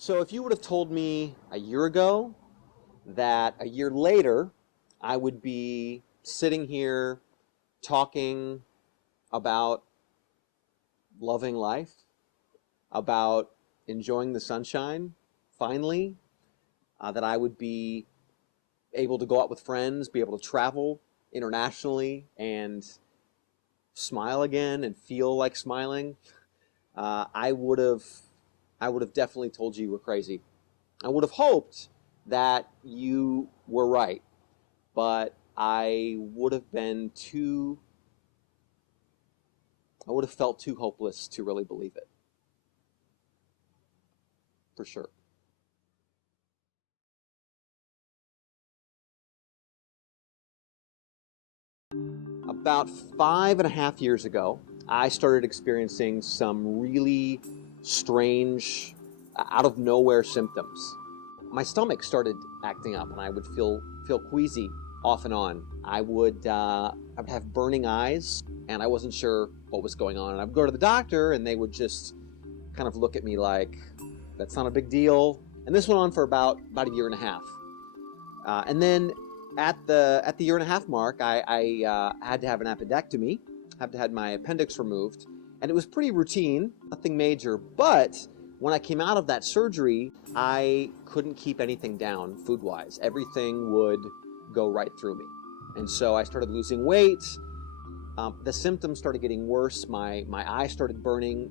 So if you would have told me a year ago that a year later I would be sitting here talking about loving life, about enjoying the sunshine, finally, that I would be able to go out with friends, be able to travel internationally and smile again and feel like smiling, I would have definitely told you were crazy. I would have hoped that you were right, but I would have felt too hopeless to really believe it. For sure. About 5.5 years ago, I started experiencing some really strange, out of nowhere symptoms. My stomach started acting up, and I would feel queasy off and on. I would have burning eyes, and I wasn't sure what was going on. And I would go to the doctor, and they would just kind of look at me like, "That's not a big deal." And this went on for about a year and a half. And then at the year and a half mark, I had to have an appendectomy, had to have my appendix removed, and it was pretty routine, nothing major. But when I came out of that surgery, I couldn't keep anything down food-wise. Everything would go right through me. And so I started losing weight. The symptoms started getting worse. My eyes started burning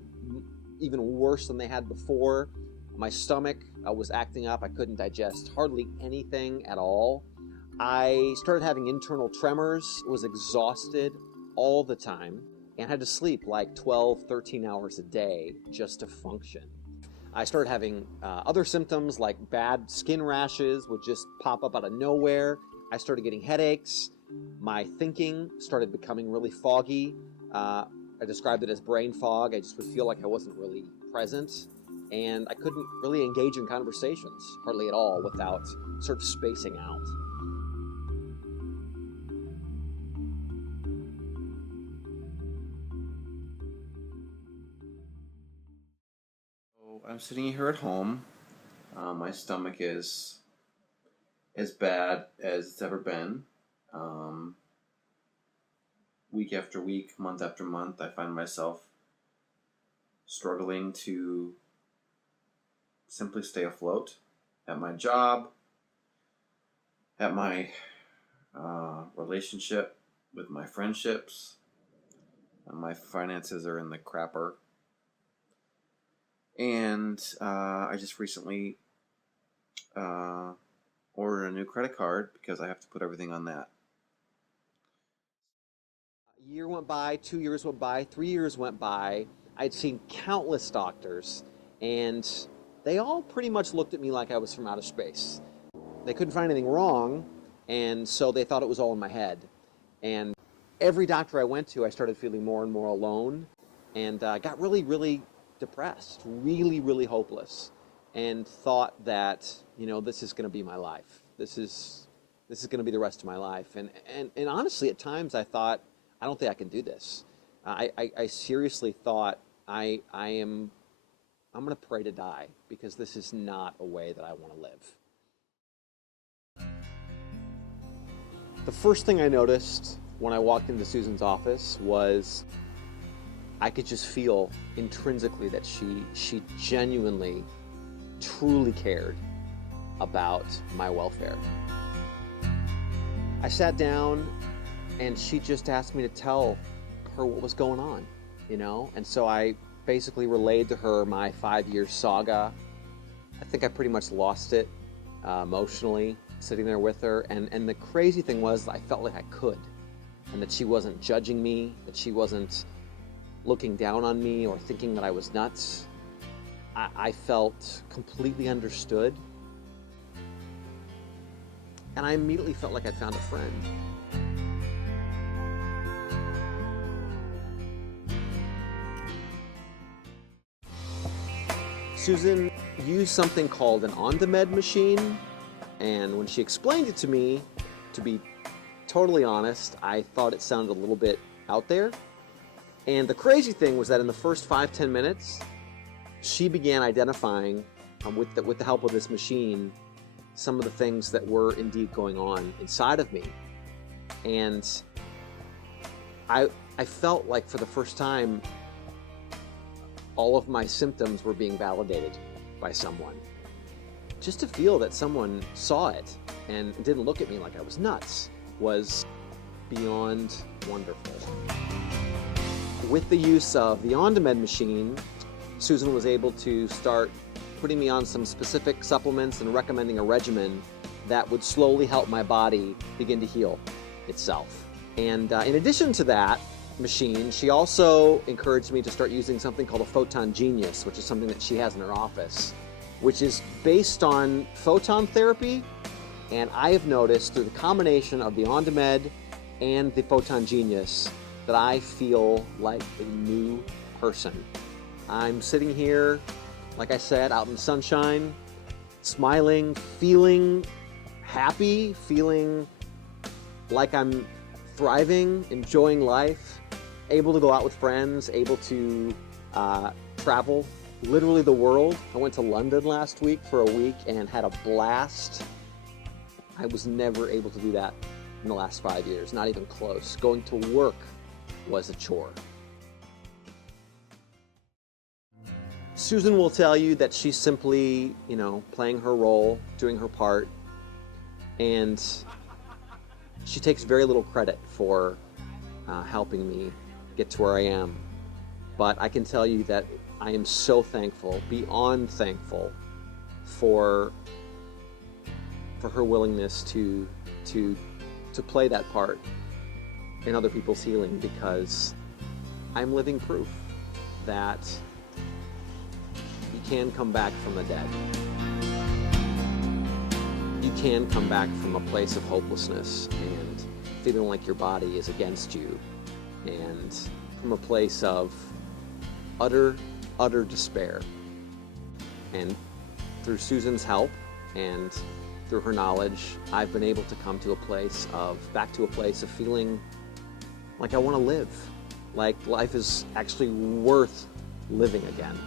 even worse than they had before. My stomach was acting up. I couldn't digest hardly anything at all. I started having internal tremors, was exhausted all the time, and had to sleep like 12, 13 hours a day just to function. I started having other symptoms like bad skin rashes would just pop up out of nowhere. I started getting headaches. My thinking started becoming really foggy. I described it as brain fog. I just would feel like I wasn't really present. And I couldn't really engage in conversations, hardly at all, without sort of spacing out. So I'm sitting here at home. My stomach is as bad as it's ever been. Week after week, month after month, I find myself struggling to simply stay afloat at my job, at my relationship with my friendships. My finances are in the crapper. And I just recently ordered a new credit card because I have to put everything on that. A year went by, 2 years went by, 3 years went by. I'd seen countless doctors, and they all pretty much looked at me like I was from outer space. They couldn't find anything wrong, and so they thought it was all in my head. And every doctor I went to, I started feeling more and more alone, and got really, really depressed, really, really hopeless, and thought that, this is going to be my life. This is going to be the rest of my life. And honestly, at times I thought, I don't think I can do this. I seriously thought I'm going to pray to die, because this is not a way that I want to live. The first thing I noticed when I walked into Susan's office was I could just feel intrinsically that she genuinely, truly cared about my welfare. I sat down, and she just asked me to tell her what was going on, And so I basically relayed to her my 5-year saga. I think I pretty much lost it emotionally, sitting there with her. And the crazy thing was, I felt like I could, and that she wasn't judging me, that she wasn't looking down on me or thinking that I was nuts. I felt completely understood. And I immediately felt like I'd found a friend. Susan used something called an Ondamed machine, and when she explained it to me, to be totally honest, I thought it sounded a little bit out there. And the crazy thing was that in the first 5-10 minutes, she began identifying with the help of this machine, some of the things that were indeed going on inside of me. And I felt like for the first time, all of my symptoms were being validated by someone. Just to feel that someone saw it and didn't look at me like I was nuts was beyond wonderful. With the use of the Ondamed machine, Susan was able to start putting me on some specific supplements and recommending a regimen that would slowly help my body begin to heal itself. And in addition to that machine, she also encouraged me to start using something called a Photon Genius, which is something that she has in her office, which is based on photon therapy. And I have noticed through the combination of the Ondamed and the Photon Genius that I feel like a new person. I'm sitting here, like I said, out in the sunshine, smiling, feeling happy, feeling like I'm thriving, enjoying life, able to go out with friends, able to travel literally the world. I went to London last week for a week and had a blast. I was never able to do that in the last 5 years, not even close. Going to work was a chore. Susan will tell you that she's simply, playing her role, doing her part, and she takes very little credit for helping me get to where I am. But I can tell you that I am so thankful, beyond thankful, for her willingness to play that part in other people's healing, because I'm living proof that you can come back from the dead. You can come back from a place of hopelessness and feeling like your body is against you, and from a place of utter despair. And through Susan's help and through her knowledge, I've been able to come to back to a place of feeling like I want to live, like life is actually worth living again.